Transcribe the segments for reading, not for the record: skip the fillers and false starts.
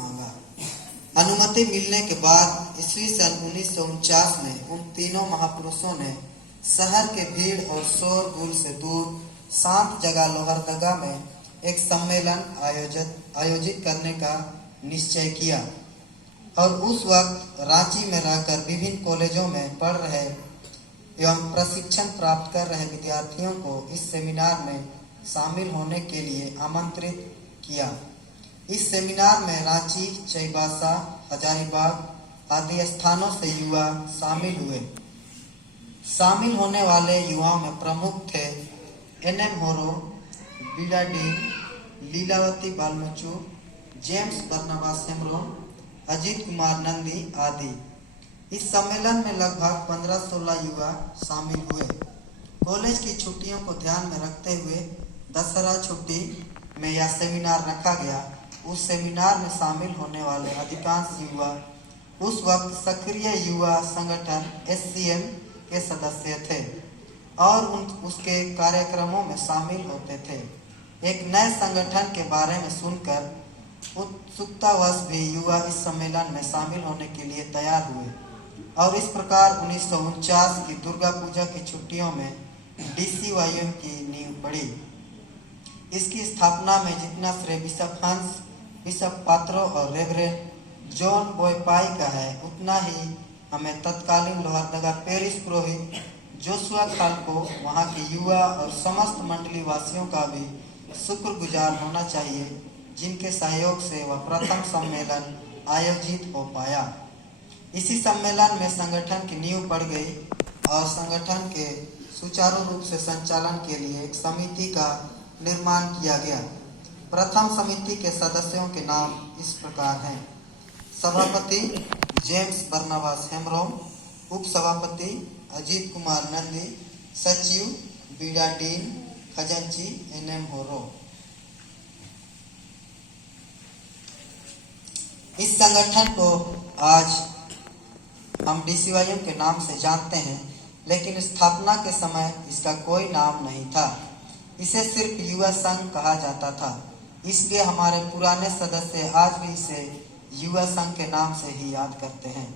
मांगा। अनुमति मिलने के बाद ईस्वी सन 1949 में उन तीनों महापुरुषों ने शहर के भीड़ और शोरगुल से दूर शांत जगह लोहरदगा में एक सम्मेलन आयोजित करने का निश्चय किया और उस वक्त रांची में रहकर विभिन्न कॉलेजों में पढ़ रहे एवं प्रशिक्षण प्राप्त कर रहे विद्यार्थियों को इस सेमिनार में शामिल होने के लिए आमंत्रित किया। इस सेमिनार में रांची, चाईबासा, हजारीबाग आदि स्थानों से युवा शामिल हुए। शामिल होने वाले युवाओं में प्रमुख थे N M Horo, Bida Dean, Lilavati Balmuchu, James Barnabas Hembrom, Ajit Kumar Nandi आदि। इस सम्मेलन में लगभग 15-16 युवा शामिल हुए। कॉलेज की छुट्टियों को ध्यान में रखते हुए दशहरा छुट्टी में यह सेमिनार रखा गया। उस सेमिनार में शामिल होने वाले अधिकांश युवा उस वक्त सक्रिय युवा संगठन SCM के सदस्य थे और उसके कार्यक्रमों में शामिल होते थे। एक नए संगठन के बारे में सुनकर उत्सुकतावश भी युवा इस सम्मेलन में शामिल होने के लिए तैयार हुए और इस प्रकार 1949 की दुर्गा पूजा की छुट्टियों में DCYM की नींव पड़ी। इसकी स्थापना में जितना श्रेय बिशप हंस, बिशप पात्रो और रेवरेंड जॉन बोयपाई का है, उतना ही हमें तत्कालीन लोहरदगा पेरिश पुरोहित जोशुआ खाल को, वहाँ के युवा और समस्त मंडली वासियों का भी शुक्रगुजार होना चाहिए, जिनके सहयोग से वह प्रथम सम्मेलन आयोजित हो पाया। इसी सम्मेलन में संगठन की नींव पड़ गई और संगठन के सुचारू रूप से संचालन के लिए एक समिति का निर्माण किया गया। प्रथम समिति के सदस्यों के नाम इस प्रकार हैं: सभापति जेम्स बर्नबास हेम्ब्रोम, उप सभापति अजीत कुमार नंदी, सचिव बीड़ा डीन, खजांची NM होरो। इस संगठन को आज हम DCYM के नाम से जानते हैं, लेकिन स्थापना के समय इसका कोई नाम नहीं था। इसे सिर्फ युवा संघ कहा जाता था। इसलिए हमारे पुराने सदस्य आज भी इसे युवा संघ के नाम से ही याद करते हैं।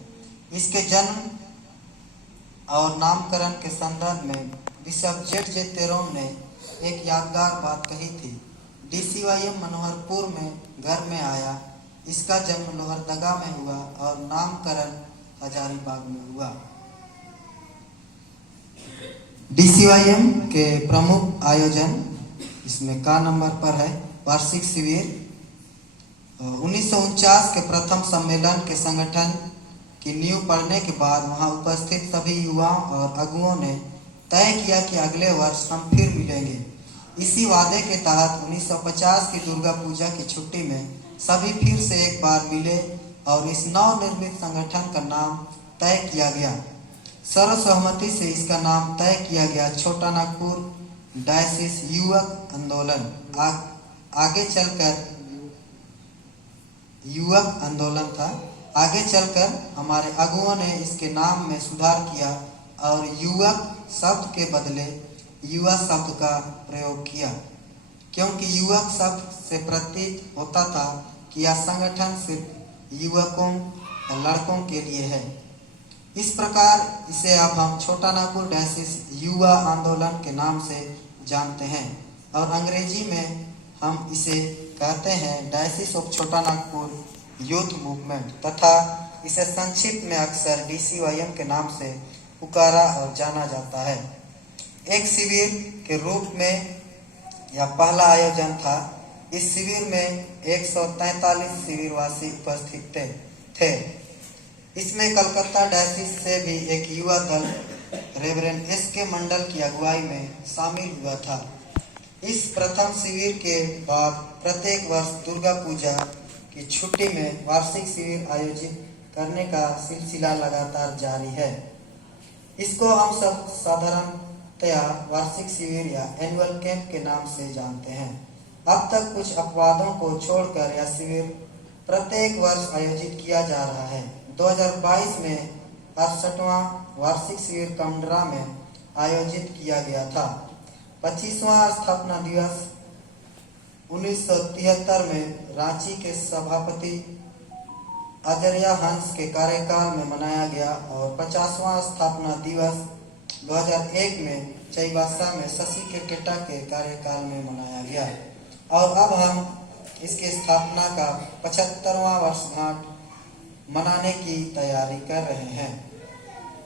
इसके जन्म और नामकरण के संदर्भ में बिशप ZJ तेरोम ने एक यादगार बात कही थी। DCYM मनोहरपुर में घर में आया, इसका जन्म लोहरदगा में हुआ और नामकरण हजारीबाग में हुआ। DCYM के प्रमुख आयोजन इसमें का नंबर पर है। वार्षिक शिविर 1949 के प्रथम सम्मेलन के संगठन की नींव पड़ने के बाद वहां उपस्थित सभी युवाओं और अगुओं ने तय किया कि अगले वर्ष हम फिर मिलेंगे। इसी वादे के तहत 1950 की दुर्गा पूजा की छुट्टी में सभी फिर से एक बार मिले और इस नवनिर्मित संगठन का नाम तय किया गया। सर्वसहमति से इसका नाम तय किया गया छोटा नागपुर डायसिस युवक आंदोलन। आगे चलकर युवक आंदोलन था। आगे चलकर हमारे अगुओं ने इसके नाम में सुधार किया और युवक शब्द के बदले युवा शब्द का प्रयोग किया, क्योंकि युवक शब्द से प्रतीत होता था कि यह संगठन सिर्फ युवकों और लड़कों के लिए है। इस प्रकार इसे अब हम छोटा नागपुर डायसिस युवा आंदोलन के नाम से जानते हैं और अंग्रेजी में हम इसे कहते हैं डायसिस ऑफ छोटा नागपुर यूथ मूवमेंट, तथा इसे संक्षिप्त में अक्सर DCYM के नाम से पुकारा और जाना जाता है। एक शिविर के रूप में यह पहला आयोजन था। इस शिविर में 143 शिविरवासी उपस्थित थे। इसमें कलकत्ता डायसिस से भी एक युवा दल रेवरेंड SK मंडल की अगुवाई में शामिल हुआ था। इस प्रथम शिविर के बाद प्रत्येक वर्ष दुर्गा पूजा की छुट्टी में वार्षिक शिविर आयोजित करने का सिलसिला लगातार जारी है। इसको हम सब साधारणतया वार्षिक शिविर या एनुअल कैंप के नाम से जानते हैं। अब तक कुछ अपवादों को छोड़कर यह शिविर प्रत्येक वर्ष आयोजित किया जा रहा है। 2022 में 68वां वार्षिक शिविर कमडरा में आयोजित किया गया था। 25वां स्थापना दिवस 1973 में रांची के सभापति आचार्य हंस के कार्यकाल में मनाया गया और 50वां स्थापना दिवस 2001 में चाईबासा में शशि केकेटा के कार्यकाल में मनाया गया। और अब हम इसके स्थापना का 75वां वर्षगांठ मनाने की तैयारी कर रहे हैं।